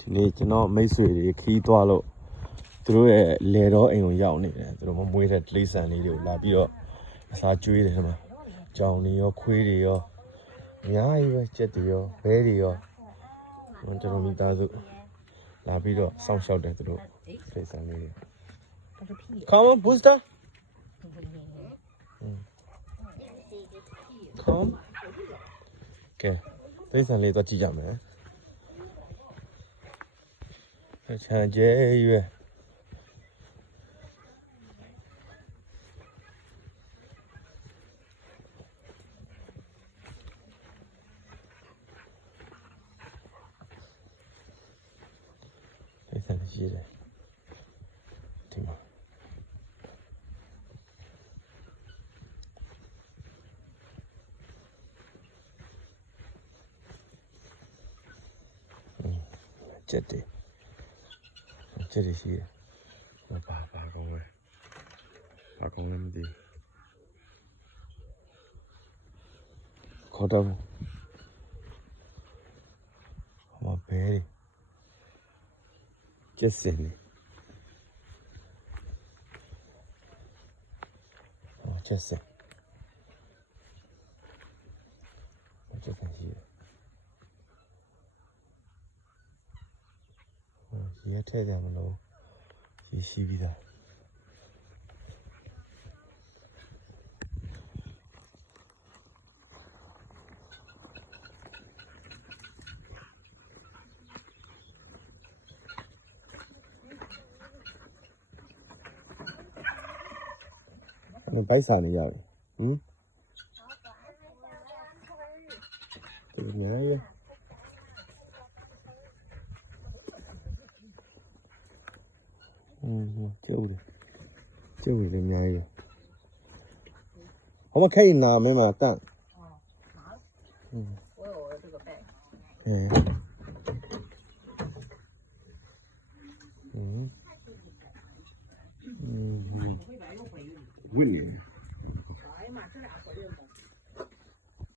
ဒီနေ့ကျွန်တော်မိတ်ဆွေတွေခီးသွားလို့သူတို့ရဲ့လေတော့အိမ်ကိုရောက်နေတယ်သူတို့မမွေးတဲ့တိရစ္ဆာန်လေးတွေကိုလာပြီးတော့အစာကျွေးတယ်ဟဲ့မှာကြောင်တွေရောခွေးတွေရောအများကြီးပဲကြက်တွေရောဘဲတွေရောကျွန်တော်မိသားစုလာပြီးတော့စောင့်ရှောက်တယ်သူတို့တိရစ္ဆာန်လေးတွေ Come on booster Come ကဲတိရစ္ဆာန်လေးတော့ကြည့်ကြမယ်ချမ်းကျဲရွယ်တိရစ္ဆာန်လေးရှိတယ်ဒီမှာကျက်တယ်ကျက်တယ်ရှိတယ်ဘာကောင်းလဲဘာကောင်းလဲမသိခေါ်တော့ဟောဘဲကျက်စင်နေကျက်စင်ရှိတယ်ရေထဲကြမလို့ရေရှိပြီးသားဘိုက်စာနေရတယ်ဒီနေရကျုပ်လည်းအများကြီးဟောမခိုင်နာမဲမှာတန့်我有这个背。William